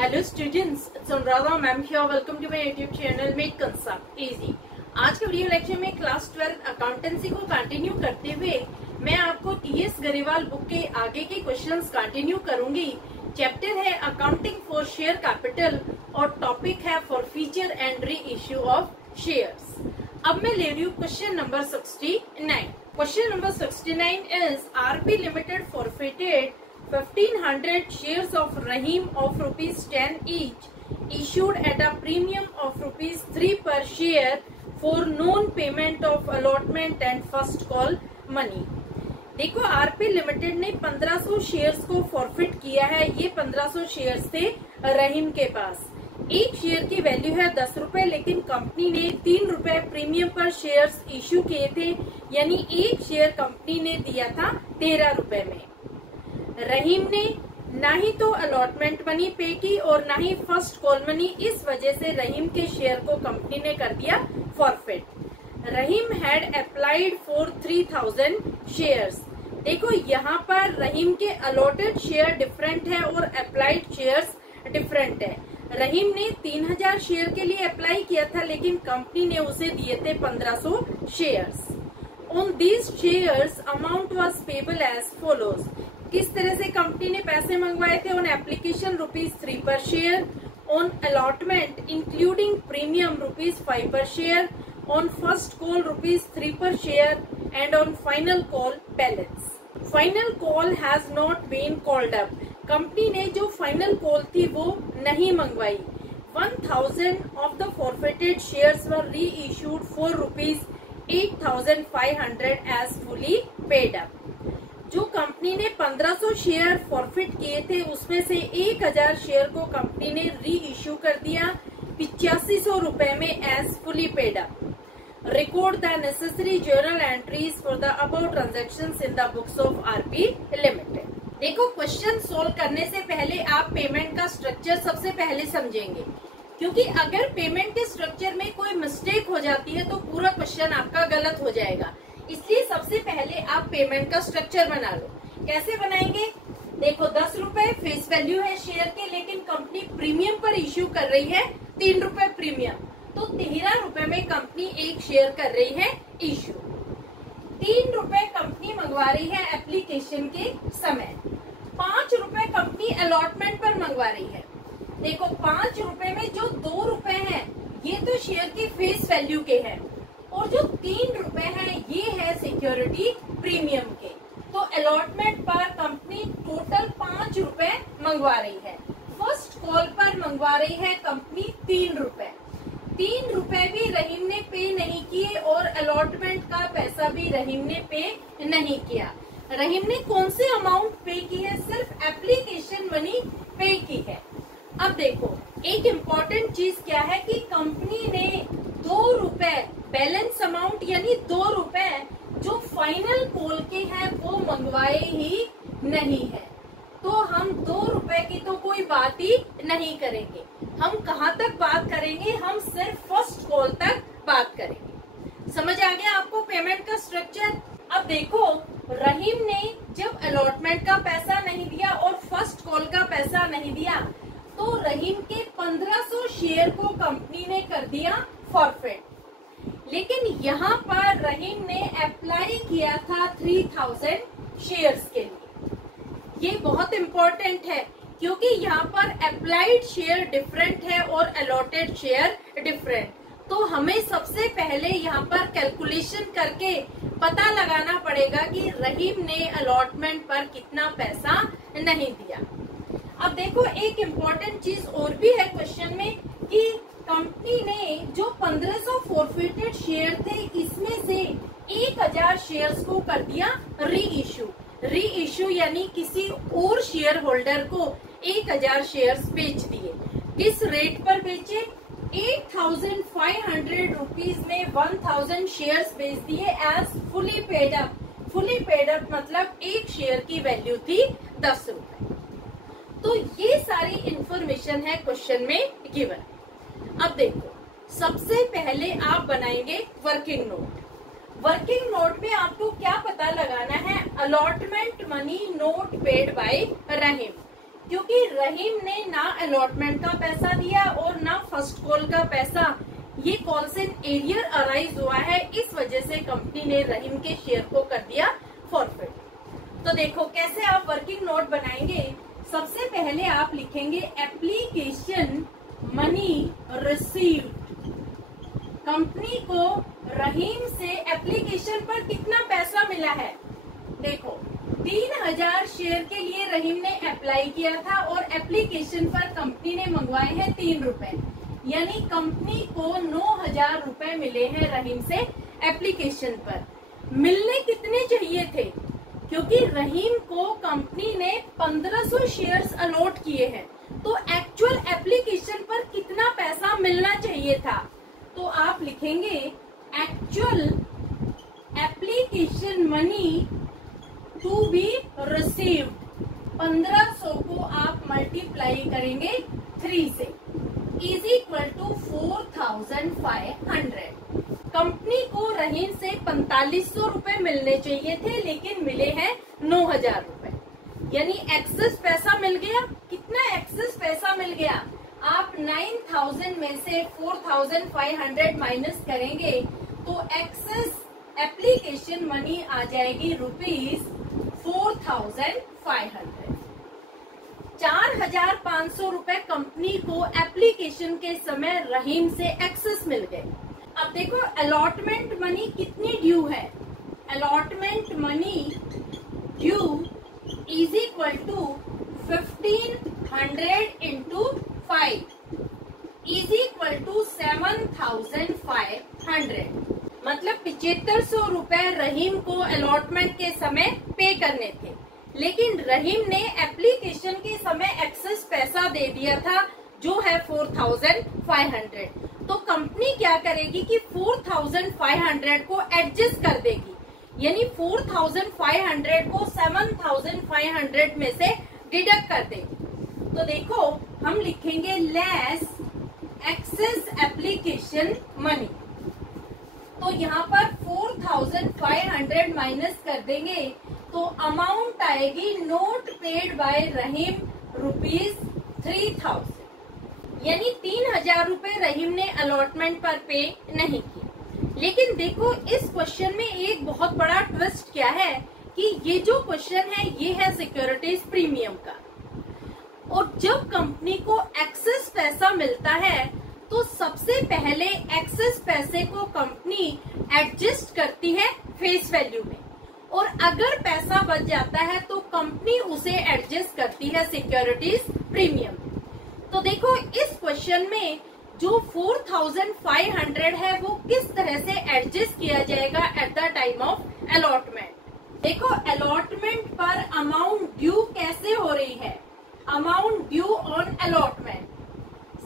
Hello students, it's Anuradha ma'am here. Welcome to my YouTube channel make concept easy. आज के video lecture में class 12 accountancy को continue करते हुए मैं आपको टीएस गरेवाल बुक के आगे के क्वेश्चंस कंटिन्यू करूंगी। चैप्टर है अकाउंटिंग फॉर शेयर कैपिटल और टॉपिक है for feature and re issue of shares. अब मैं ले रही हूँ question number 69। Question number 69 is RP limited forfeited 1500 shares of Rahim of rupees 10 each, issued at a premium of rupees 3 per share for non-payment of allotment and first call money। देखो, RP limited ने 1500 shares को forfeit किया है। ये 1500 shares थे रहीम के पास। एक share की वैल्यू है 10 रुपए, लेकिन कंपनी ने 3 रुपए प्रीमियम पर शेयर्स इश्यू किए थे, यानी एक शेयर कंपनी ने दिया था 13 रुपए में। रहीम ने ना ही तो अलॉटमेंट मनी पे की और ना ही फर्स्ट कॉल मनी। इस वजह से रहीम के शेयर को कंपनी ने कर दिया forfeit. Rahim had applied for 3000 shares. देखो, यहाँ पर रहीम के अलॉटेड शेयर डिफरेंट है और अप्लाइड शेयर्स डिफरेंट है। रहीम ने 3000 शेयर के लिए अप्लाई किया था, लेकिन कंपनी ने उसे दिए थे 1500 shares. On these shares amount was payable as follows. किस तरह से कंपनी ने पैसे मंगवाए थे? On application rupees 3 per share, on allotment including premium rupees 5 per share, on first call rupees 3 per share and on final call balance. Final call has not been called up. Company ने जो final call थी वो नहीं मंगवाई। 1000 of the forfeited shares were reissued for rupees 8500 as fully paid up. जो company ने 1500 share forfeit किए थे, उसमें से 1000 शेयर को कंपनी ने री इश्यू कर दिया 8500 रुपए में as fully paid up. Record the necessary journal entries for the about transactions in the books of RP limited. देखो, क्वेश्चन सोल्व करने से पहले आप पेमेंट का स्ट्रक्चर सबसे पहले समझेंगे, क्योंकि अगर पेमेंट के स्ट्रक्चर में कोई मिस्टेक हो जाती है तो पूरा क्वेश्चन आपका गलत हो जाएगा। इसलिए सबसे पहले आप पेमेंट का स्ट्रक्चर बना लो। कैसे बनाएंगे? देखो, 10 रुपए फेस वैल्यू है शेयर के, लेकिन कंपनी प्रीमियम पर इश्यू कर रही है 3 रुपए प्रीमियम, तो 13 रुपए में कंपनी एक शेयर कर रही है इश्यू। 3 रुपए कंपनी मंगवा रही है एप्लीकेशन के समय। 5 रुपए कंपनी अलॉटमेंट पर मंगवा रही है। देखो, 5 रुपए में जो 2 रुपए है ये तो शेयर की फेस वैल्यू के हैं, और जो 3 रुपए है ये है सिक्योरिटी प्रीमियम के। तो अलॉटमेंट पर कंपनी टोटल 5 रुपए मंगवा रही है। फर्स्ट कॉल पर मंगवा रही है कंपनी 3 रुपए। 3 रुपए भी रहीम ने पे नहीं किए और अलॉटमेंट का पैसा भी रहीम ने पे नहीं किया। रहीम ने कौन से अमाउंट पे की है? सिर्फ एप्लीकेशन मनी पे की है। अब देखो, एक इम्पोर्टेंट चीज क्या है कि कंपनी ने 2 रुपए बैलेंस अमाउंट यानी 2 रुपए जो फाइनल कॉल के हैं वो मंगवाए ही नहीं है। तो हम 2 रुपए की तो कोई बात ही नहीं करेंगे। हम कहाँ तक बात करेंगे? हम सिर्फ फर्स्ट कॉल तक बात करेंगे। समझ आ गया आपको पेमेंट का स्ट्रक्चर? अब देखो, रहीम ने जब अलॉटमेंट का पैसा नहीं दिया और फर्स्ट कॉल का पैसा नहीं दिया, तो रहीम के 1500 शेयर को कंपनी ने कर दिया फॉरफिट। लेकिन यहाँ पर रहीम ने अप्लाई किया था 3000 शेयर्स के लिए। ये बहुत इम्पोर्टेंट है, क्योंकि यहाँ पर अप्लाइड शेयर डिफरेंट है और अलॉटेड शेयर डिफरेंट। तो हमें सबसे पहले यहाँ पर कैलकुलेशन करके पता लगाना पड़ेगा कि रहीम ने अलॉटमेंट पर कितना पैसा नहीं दिया। अब देखो, एक इम्पोर्टेंट चीज और भी है क्वेश्चन में कि कंपनी ने जो 1500 फॉरफिटेड शेयर थे, इसमें से 1000 शेयर्स को कर दिया री इश्यू। री इश्यू यानी किसी और शेयर होल्डर को 1000 शेयर्स बेच दिए। किस रेट पर बेचे? 8500 रुपीज में 1000 शेयर्स बेच दिए as fully paid up. Fully paid up मतलब एक शेयर की वैल्यू थी 10 रुपए। तो ये सारी इंफॉर्मेशन है क्वेश्चन में गिवन। अब देखो, सबसे पहले आप बनाएंगे वर्किंग नोट। वर्किंग नोट में आपको क्या पता लगाना है? Allotment money not paid by Rahim. क्योंकि रहीम ने ना अलॉटमेंट का पैसा दिया और ना फर्स्ट कॉल का पैसा। ये कॉल्स इन एरियर अराइज हुआ है, इस वजह से कंपनी ने रहीम के शेयर को कर दिया फॉरफिट। तो देखो कैसे आप वर्किंग नोट बनाएंगे। सबसे पहले आप लिखेंगे एप्लीकेशन मनी रिसीव्ड। कंपनी को रहीम से एप्लीकेशन पर कितना पैसा मिला है। देखो 3000 शेयर के लिए रहीम ने अप्लाई किया था और एप्लीकेशन पर कंपनी ने मंगवाए हैं 3 रुपए, यानी कंपनी को 9000 रुपए मिले हैं रहीम से एप्लीकेशन पर। मिलने कितने चाहिए थे, क्योंकि रहीम को कंपनी ने 1500 शेयर्स अलॉट किए हैं, तो एक्चुअल एप्लीकेशन पर कितना पैसा मिलना चाहिए था। तो आप लिखेंगे actual application money to be received. 1500 को आप मल्टीप्लाई करेंगे 3 से, इज इक्वल टू 4500। कंपनी को रहीम से 4500 रुपए मिलने चाहिए थे, लेकिन मिले हैं 9000 रुपए, यानी एक्सेस पैसा मिल गया। कितना एक्सेस पैसा मिल गया, आप 9000 में से 4500 माइनस करेंगे तो एक्सेस एप्लीकेशन मनी आ जाएगी ₹4500। 4500 रुपए कंपनी को एप्लीकेशन के समय रहीम से एक्सेस मिल गए। अब देखो अलॉटमेंट मनी कितनी ड्यू है। Allotment money due is equal to 1500 into 5 is equal to 7500। मतलब 7500 रुपए रहीम को अलॉटमेंट के समय पे करने थे, लेकिन रहीम ने एप्लीकेशन के समय एक्सेस पैसा दे दिया था जो है 4500। तो कंपनी क्या करेगी कि 4500 को एडजस्ट कर देगी, यानी 4500 को 7500 में से डिडक्ट कर देगी। तो देखो हम लिखेंगे लेस एक्सेस एप्लीकेशन मनी। तो यहाँ पर 4500 माइनस कर देंगे तो अमाउंट आएगी नोट पेड बाय रहीम ₹3000, यानी 3000 रुपए रहीम ने अलॉटमेंट पर पे नहीं की। लेकिन देखो इस क्वेश्चन में एक बहुत बड़ा ट्विस्ट क्या है कि ये जो क्वेश्चन है ये है सिक्योरिटीज प्रीमियम का, और जब कंपनी को एक्सेस पैसा मिलता है तो सबसे पहले एक्सेस पैसे को कंपनी एडजस्ट करती है फेस वैल्यू में, और अगर पैसा बच जाता है तो कंपनी उसे एडजस्ट करती है सिक्योरिटीज प्रीमियम। तो देखो इस क्वेश्चन में जो 4500 है वो किस तरह से एडजस्ट किया जाएगा at the time of allotment. देखो अलॉटमेंट पर अमाउंट ड्यू कैसे हो रही है। अमाउंट ड्यू ऑन अलॉटमेंट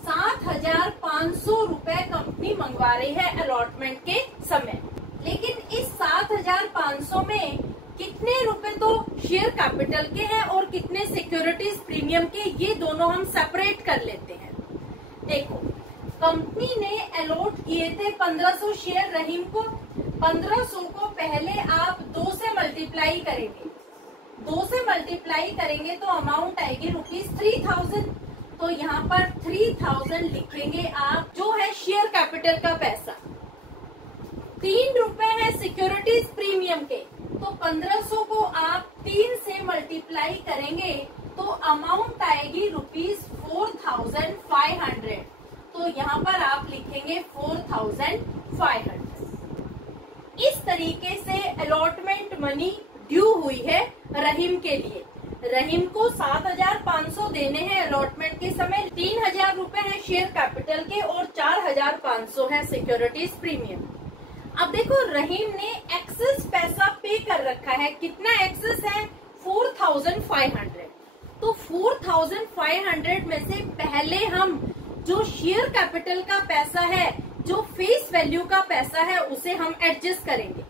7500 रुपए कंपनी मंगवा रही है अलॉटमेंट के समय, लेकिन इस 7500 में कितने रुपए तो शेयर कैपिटल के हैं और कितने सिक्योरिटीज प्रीमियम के, ये दोनों हम सेपरेट कर लेते हैं। देखो कंपनी ने अलॉट किए थे 1500 शेयर रहीम को। 1500 को पहले आप 2 से मल्टीप्लाई करेंगे, 2 से मल्टीप्लाई करेंगे तो अमाउंट आएगी ₹3000। तो यहाँ पर 3000 लिखेंगे आप, जो है शेयर कैपिटल का पैसा। 3 रुपए है सिक्योरिटीज प्रीमियम के, तो 1500 को आप 3 से मल्टीप्लाई करेंगे तो अमाउंट आएगी ₹4500। तो यहाँ पर आप लिखेंगे 4500। इस तरीके से अलॉटमेंट मनी ड्यू हुई है रहीम के लिए। रहीम को 7500 देने हैं अलॉटमेंट के समय, 3000 रुपए है शेयर कैपिटल के और 4500 है सिक्योरिटीज प्रीमियम। अब देखो रहीम ने एक्सेस पैसा पे कर रखा है। कितना एक्सेस है 4500। तो 4500 में से पहले हम जो शेयर कैपिटल का पैसा है, जो फेस वैल्यू का पैसा है, उसे हम एडजस्ट करेंगे।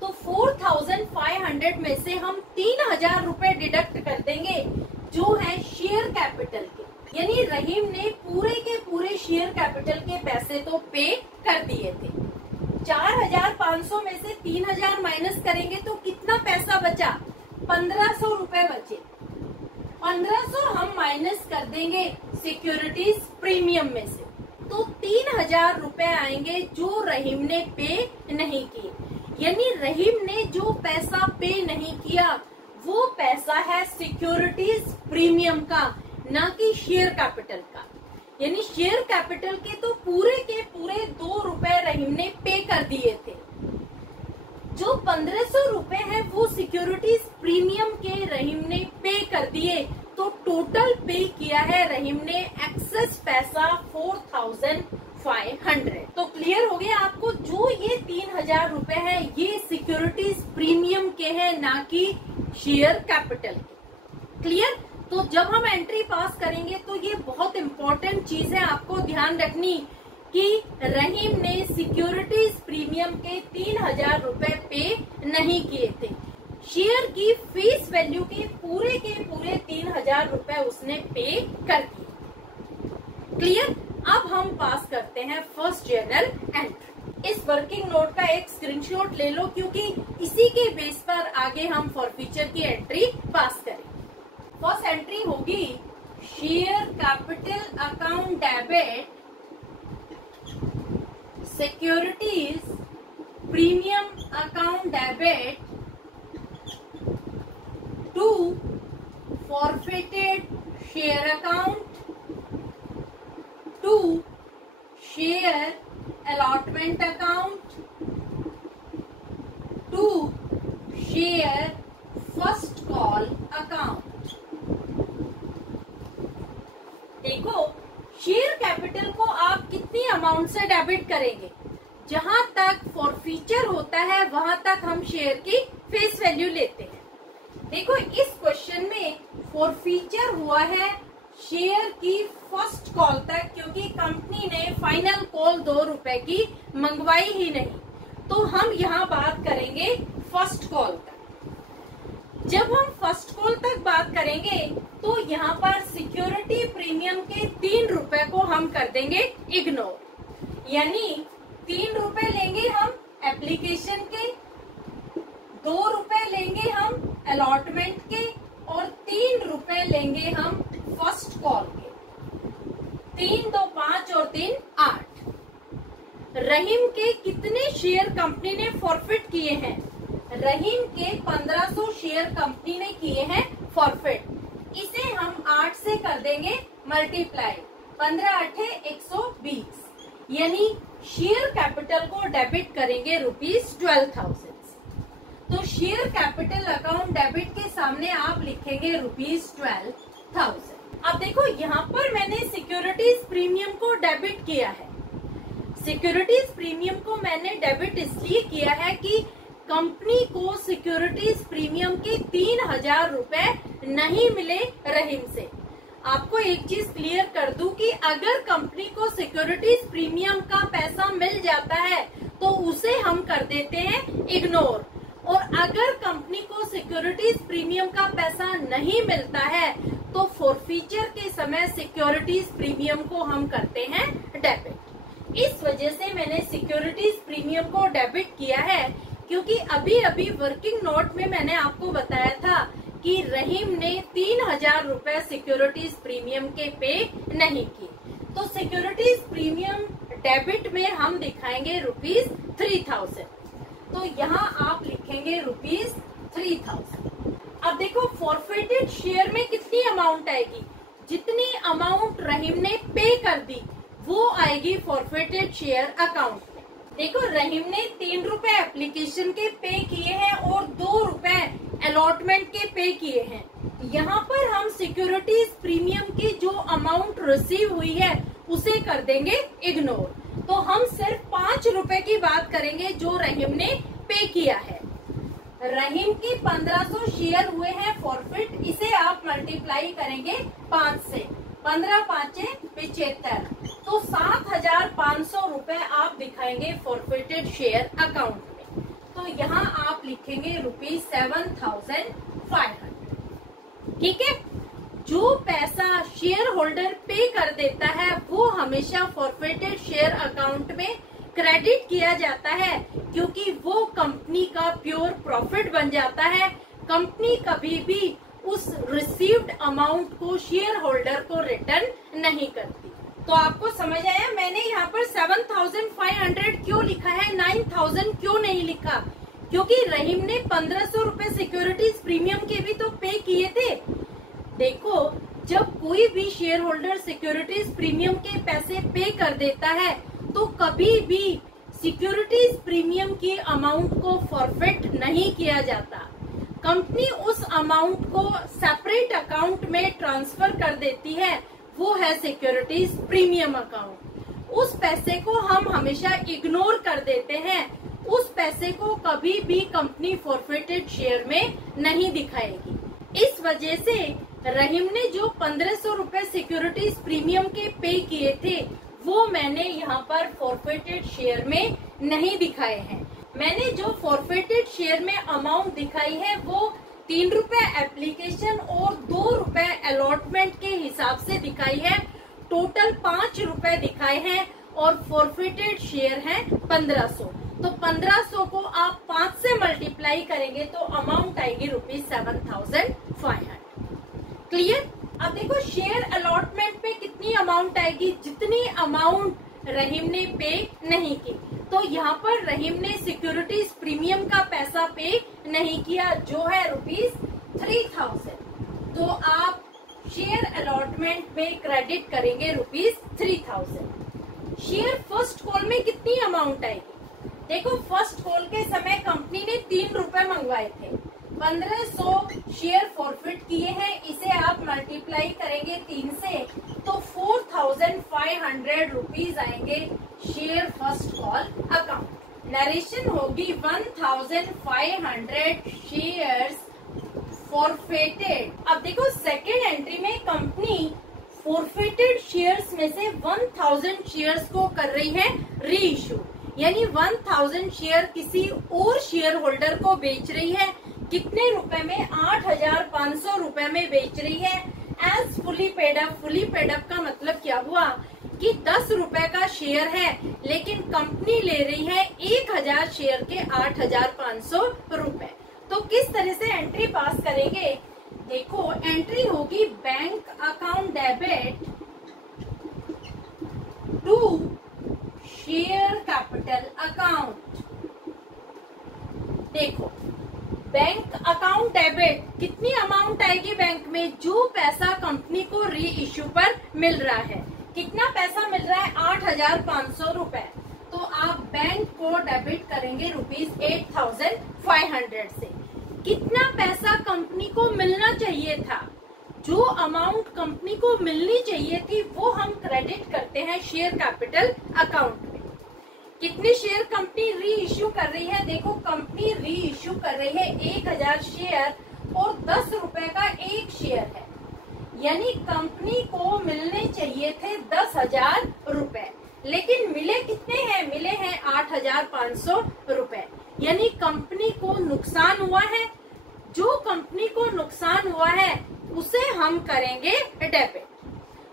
तो 4500 में से हम 3000 रुपए डिडक्ट कर देंगे जो है शेयर कैपिटल के, यानी रहीम ने पूरे के पूरे शेयर कैपिटल के पैसे तो पे कर दिए थे। 4500 में से 3000 माइनस करेंगे तो कितना पैसा बचा, 1500 रुपए बचे। 1500 हम माइनस कर देंगे सिक्योरिटीज प्रीमियम में से, तो 3000 रुपए आएंगे जो रहीम ने पे नहीं किए। यानी रहीम ने जो पैसा पे नहीं किया वो पैसा है सिक्योरिटीज प्रीमियम का, ना कि शेयर कैपिटल का। यानी शेयर कैपिटल के तो पूरे के पूरे 2 रुपए रहीम ने पे कर दिए थे। जो 1500 रुपए है वो सिक्योरिटीज प्रीमियम के रहीम ने पे कर दिए, तो टोटल पे किया है रहीम ने एक्सेस पैसा 4500। तो क्लियर हो गया आपको, जो ये 3000 रुपए है ये सिक्योरिटीज प्रीमियम के हैं, ना कि शेयर कैपिटल के। क्लियर? तो जब हम एंट्री पास करेंगे तो ये बहुत इंपॉर्टेंट चीज है आपको ध्यान रखनी कि रहीम ने सिक्योरिटीज प्रीमियम के 3000 रुपए पे नहीं किए थे। शेयर की फेस वैल्यू के पूरे 3000 रुपए उसने पे कर दिए। क्लियर? अब हम पास करते हैं फर्स्ट जर्नल एंट्री। इस वर्किंग नोट का एक स्क्रीनशॉट ले लो, क्योंकि इसी के बेस पर आगे हम फॉरफीचर की एंट्री पास करें। फर्स्ट एंट्री होगी share capital account debit securities premium account debit to forfeited share account to share allotment account to share first call account. देखो, शेयर कैपिटल को आप कितनी अमाउंट से डेबिट करेंगे? जहां तक फॉरफीचर होता है वहां तक हम शेयर की फेस वैल्यू लेते हैं। देखो, इस क्वेश्चन में फॉरफीचर हुआ है शेयर की फर्स्ट कॉल तक, क्योंकि कंपनी ने फाइनल कॉल 2 रुपए की मंगवाई ही नहीं। तो हम यहाँ बात करेंगे फर्स्ट कॉल तक। जब हम फर्स्ट कॉल तक बात करेंगे तो यहाँ पर सिक्योरिटी प्रीमियम के 3 रुपए को हम कर देंगे इग्नोर। यानी 3 रुपए लेंगे हम एप्लीकेशन के, 2 रुपए लेंगे हम अलॉटमेंट के, और 3 रुपए लेंगे हम फर्स्ट कॉल के। 3 2 5 और 3 8। रहीम के कितने शेयर कंपनी ने फॉरफिट किए हैं? रहीम के 1500 शेयर कंपनी ने किए हैं फॉरफिट। इसे हम 8 से कर देंगे मल्टीप्लाई, 15 8 120। यानी शेयर कैपिटल को डेबिट करेंगे ₹12,000। तो शेयर कैपिटल अकाउंट डेबिट के सामने आप लिखेंगे ₹12,000। अब देखो, यहाँ पर मैंने सिक्योरिटीज प्रीमियम को डेबिट किया है। सिक्योरिटीज प्रीमियम को मैंने डेबिट इसलिए किया है कि कंपनी को सिक्योरिटीज प्रीमियम के 3000 रुपए नहीं मिले रहीम से। आपको एक चीज क्लियर कर दूं कि अगर कंपनी को सिक्योरिटीज प्रीमियम का पैसा मिल जाता है तो उसे हम कर देते हैं इग्नोर, और अगर कंपनी को सिक्योरिटीज प्रीमियम का पैसा नहीं मिलता है तो फॉरफीचर के समय सिक्योरिटीज प्रीमियम को हम करते हैं डेबिट। इस वजह से मैंने सिक्योरिटीज प्रीमियम को डेबिट किया है, क्योंकि अभी अभी वर्किंग नोट में मैंने आपको बताया था कि रहीम ने 3000 रुपए सिक्योरिटीज प्रीमियम के पे नहीं किए। तो सिक्योरिटीज प्रीमियम डेबिट में हम दिखाएंगे ₹3000। तो यहाँ आप लिखेंगे ₹3000। अब देखो, फॉरफिटेड शेयर में कितनी अमाउंट आएगी? जितनी अमाउंट रहीम ने पे कर दी वो आएगी फॉरफिटेड शेयर अकाउंट में। देखो, रहीम ने 3 रुपए एप्लीकेशन के पे किए हैं और 2 रुपए अलॉटमेंट के पे किए हैं। यहाँ पर हम सिक्योरिटीज प्रीमियम की जो अमाउंट रिसीव हुई है उसे कर देंगे इग्नोर। तो हम सिर्फ 5 रुपए की बात करेंगे जो रहीम ने पे किया है। रहीम की 1500 शेयर हुए हैं फॉरफिट, इसे आप मल्टीप्लाई करेंगे 5 से, 15 5 75, तो 7500 रुपए आप दिखाएंगे फॉरफिटेड शेयर अकाउंट में। तो यहाँ आप लिखेंगे ₹7,500। ठीक है, जो पैसा शेयर होल्डर पे कर देता है वो हमेशा फॉरफिटेड शेयर अकाउंट में क्रेडिट किया जाता है, क्योंकि वो कंपनी का प्योर प्रॉफिट बन जाता है। कंपनी कभी भी उस रिसीव्ड अमाउंट को शेयर होल्डर को रिटर्न नहीं करती। तो आपको समझ आया मैंने यहाँ पर 7,500 क्यों लिखा है, 9,000 क्यों नहीं लिखा? क्योंकि रहीम ने 1,500 रुपए सिक्योरिटीज प्रीमियम के भी तो पे किए थे। देखो, जब कोई भी शेयर होल्डर सिक्योरिटीज प्रीमियम के पैसे पे कर देता है तो कभी भी सिक्योरिटीज प्रीमियम की अमाउंट को फॉरफिट नहीं किया जाता। कंपनी उस अमाउंट को सेपरेट अकाउंट में ट्रांसफर कर देती है, वो है सिक्योरिटीज प्रीमियम अकाउंट। उस पैसे को हम हमेशा इग्नोर कर देते हैं, उस पैसे को कभी भी कंपनी फॉरफिटेड शेयर में नहीं दिखाएगी। इस वजह से रहीम ने जो 1,500 रुपए सिक्योरिटीज प्रीमियम के पे किए थे वो मैंने यहाँ पर फॉरफिटेड शेयर में नहीं दिखाए हैं। मैंने जो फॉरफिटेड शेयर में अमाउंट दिखाई है वो 3 रुपए एप्लीकेशन और 2 रुपए अलॉटमेंट के हिसाब से दिखाई है। टोटल 5 रुपए दिखाए हैं और फॉरफिटेड शेयर है 1,500। तो 1,500 को आप 5 से मल्टीप्लाई करेंगे तो अमाउंट आएगी ₹7,500। क्लियर? अब देखो शेयर अलॉटमेंट पे कितनी अमाउंट आएगी, जितनी अमाउंट रहीम ने पे नहीं की। तो यहाँ पर रहीम ने सिक्योरिटीज प्रीमियम का पैसा पे नहीं किया जो है ₹3,000। तो आप शेयर अलॉटमेंट में क्रेडिट करेंगे ₹3,000। शेयर फर्स्ट कॉल में कितनी अमाउंट आएगी? देखो, फर्स्ट कॉल के समय कंपनी ने 3 रुपए मंगवाए थे, 1,500 शेयर फॉरफिट किए हैं, इसे आप मल्टीप्लाई करेंगे 3 से तो 4,500 रुपीज आएंगे share first call account. Narration होगी 1,500 शेयर्स फॉरफिटेड। अब देखो सेकेंड एंट्री में कंपनी फॉरफिटेड शेयर्स में से 1,000 शेयर्स को कर रही है री इशू, यानी 1,000 शेयर किसी और शेयर होल्डर को बेच रही है। कितने रुपए में? 8,500 रुपए में बेच रही है as fully paid up. Fully paid up का मतलब क्या हुआ कि 10 रुपए का शेयर है लेकिन कंपनी ले रही है 1,000 शेयर के 8,500 रुपए। तो किस तरह से एंट्री पास करेंगे? देखो, एंट्री होगी bank account debit to share capital account. देखो, बैंक अकाउंट डेबिट कितनी अमाउंट आएगी बैंक में? जो पैसा कंपनी को री इश्यू पर मिल रहा है, कितना पैसा मिल रहा है? 8,500 रुपए। तो आप बैंक को डेबिट करेंगे ₹8,500 से। कितना पैसा कंपनी को मिलना चाहिए था? जो अमाउंट कंपनी को मिलनी चाहिए थी वो हम क्रेडिट करते हैं शेयर कैपिटल अकाउंट में। कितने शेयर कंपनी री इश्यू कर रही है? देखो, कंपनी री इश्यू कर रही है 1,000 शेयर और 10 रुपए का एक शेयर है, यानी कंपनी को मिलने चाहिए थे 10,000 रुपए, लेकिन मिले कितने हैं? मिले हैं 8,500 रुपए, यानी कंपनी को नुकसान हुआ है। जो कंपनी को नुकसान हुआ है उसे हम करेंगे डेबिट।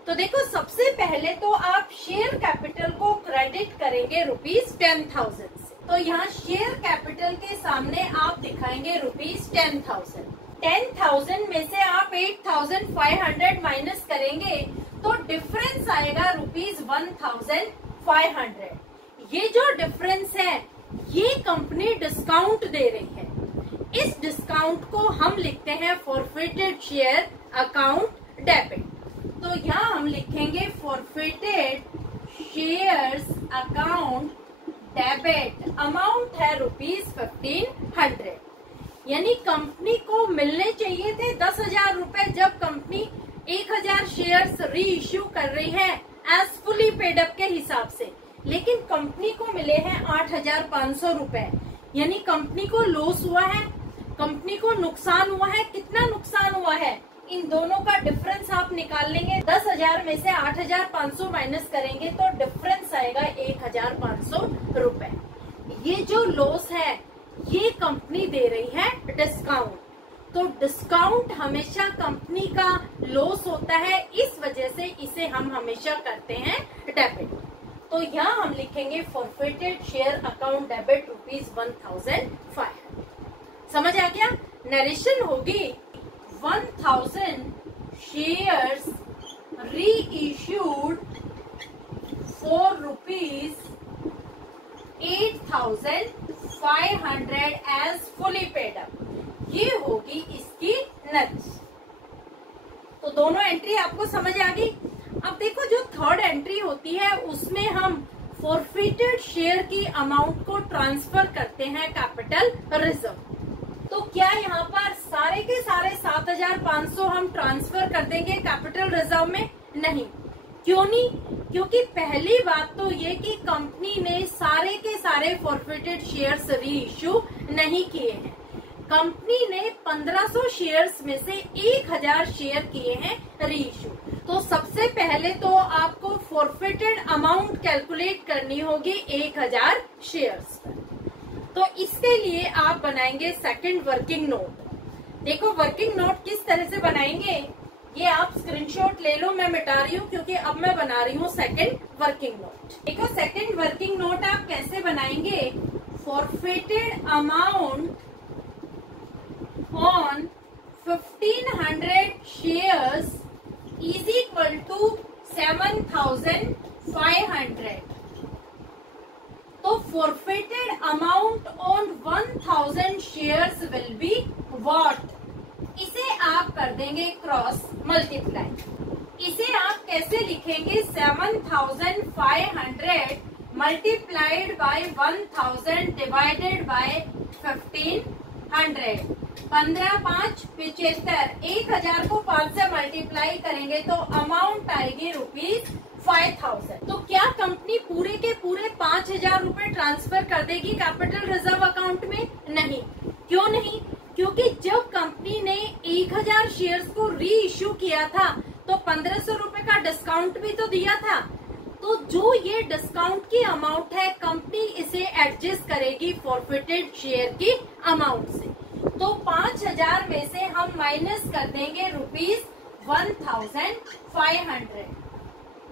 तो देखो, सबसे पहले तो आप शेयर कैपिटल को क्रेडिट करेंगे ₹10,000 से। तो यहाँ शेयर कैपिटल के सामने आप दिखाएंगे ₹10,000। 10,000 में से आप 8,500 माइनस करेंगे तो डिफरेंस आएगा ₹1,500। ये जो डिफरेंस है ये कंपनी डिस्काउंट दे रही है। इस डिस्काउंट को हम लिखते हैं फॉरफिटेड शेयर अकाउंट डेबिट। तो यहाँ हम लिखेंगे forfeited shares account debit. Amount है ₹1,500, यानी कंपनी को मिलने चाहिए थे 10,000 रुपए जब कंपनी 1,000 शेयर्स री इश्यू कर रही है एज फुली पेड अप के हिसाब से, लेकिन कंपनी को मिले हैं 8,500 रुपए, यानी कंपनी को लॉस हुआ है, कंपनी को नुकसान हुआ है। कितना नुकसान हुआ है? इन दोनों का डिफरेंस आप निकाल लेंगे। 10,000 में से 8,500 माइनस करेंगे तो डिफरेंस आएगा 1,500 रुपए। ये जो लॉस है ये कंपनी दे रही है डिस्काउंट। तो डिस्काउंट हमेशा कंपनी का लॉस होता है, इस वजह से इसे हम हमेशा करते हैं डेबिट। तो यहाँ हम लिखेंगे फॉरफिटेड शेयर अकाउंट डेबिट ₹1,500। समझ आ गया? नरेशन होगी 1000 shares reissued for ₹8,500 as fully paid up। ये होगी इसकी नच। तो दोनों एंट्री आपको समझ आ गई। अब देखो जो थर्ड एंट्री होती है उसमें हम फॉरफिटेड शेयर की अमाउंट को ट्रांसफर करते हैं कैपिटल रिजर्व। तो क्या यहाँ पर सारे के सारे 7,500 हम ट्रांसफर कर देंगे कैपिटल रिजर्व में? नहीं। क्यों नहीं? क्योंकि पहली बात तो ये कि कंपनी ने सारे के सारे फॉरफिटेड शेयर्स री इश्यू नहीं किए हैं। कंपनी ने 1500 शेयर्स में से 1000 शेयर किए हैं री इश्यू। तो सबसे पहले तो आपको फॉरफिटेड अमाउंट कैलकुलेट करनी होगी 1000 शेयर्स पर। तो इसके लिए आप बनाएंगे सेकंड वर्किंग नोट। देखो वर्किंग नोट किस तरह से बनाएंगे, ये आप स्क्रीनशॉट ले लो, मैं मिटा रही हूँ क्योंकि अब मैं बना रही हूँ सेकंड वर्किंग नोट। देखो सेकंड वर्किंग नोट आप कैसे बनाएंगे, forfeited amount on 1500 shares is equal to 7,500। तो forfeited amount on 1000 shares will be what? इसे आप कर देंगे क्रॉस मल्टीप्लाई। इसे आप कैसे लिखेंगे, 7,500 मल्टीप्लाइड बाय 1000 डिवाइडेड बाय 1500। 15 5 75। 1000 को 5 से मल्टीप्लाई करेंगे तो अमाउंट आएगी ₹5,000। तो क्या कंपनी पूरे के पूरे 5,000 रुपए ट्रांसफर कर देगी कैपिटल रिजर्व अकाउंट में? नहीं। क्यों नहीं? क्योंकि जब कंपनी ने 1000 शेयर्स को री इश्यू किया था तो 1500 रुपए का डिस्काउंट भी तो दिया था। तो जो ये डिस्काउंट की अमाउंट है कंपनी इसे एडजस्ट करेगी फॉरफिटेड शेयर की अमाउंट से। तो 5,000 में से हम माइनस कर देंगे ₹1,500।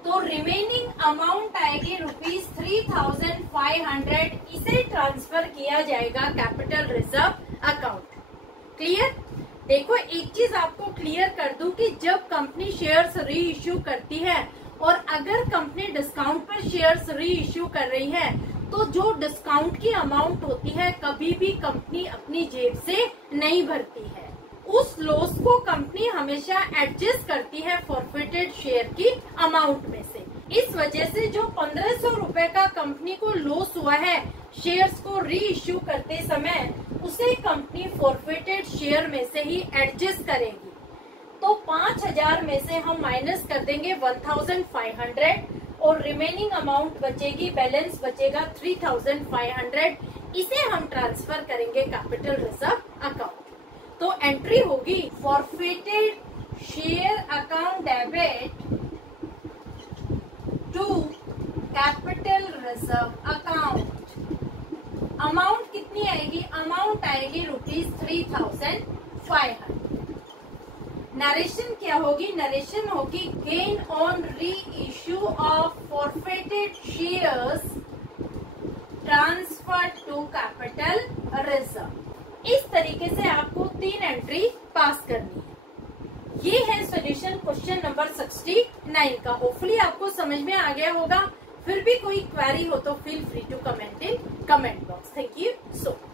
तो रिमेनिंग अमाउंट आएगी ₹3,500। इसे ट्रांसफर किया जाएगा कैपिटल रिजर्व अकाउंट। क्लियर? देखो एक चीज आपको क्लियर कर दूं कि जब कंपनी शेयर्स री इश्यू करती है और अगर कंपनी डिस्काउंट पर शेयर्स री इश्यू कर रही है तो जो डिस्काउंट की अमाउंट होती है कभी भी कंपनी अपनी जेब से नहीं भरती है। उस लॉस को कंपनी हमेशा एडजस्ट करती है फॉरफिटेड शेयर की अमाउंट में से। इस वजह से जो 1500 रुपए का कंपनी को लॉस हुआ है शेयर्स को री इश्यू करते समय, उसे कंपनी फॉरफिटेड शेयर में से ही एडजस्ट करेगी। तो 5,000 में से हम माइनस कर देंगे 1,500 और रिमेनिंग अमाउंट बचेगी, बैलेंस बचेगा 3,500। इसे हम ट्रांसफर करेंगे कैपिटल रिजर्व अकाउंट। तो एंट्री होगी forfeited share account debit to capital reserve account. Amount कितनी आएगी? अमाउंट आएगी ₹3,500। नरेशन क्या होगी? नरेशन होगी gain on reissue of forfeited shares transfer to capital reserve. इस तरीके से आपको 3 एंट्री पास करनी है। ये है सॉल्यूशन क्वेश्चन नंबर 69 का। होपफुली आपको समझ में आ गया होगा। फिर भी कोई क्वेरी हो तो feel free to comment in comment box. Thank you so much.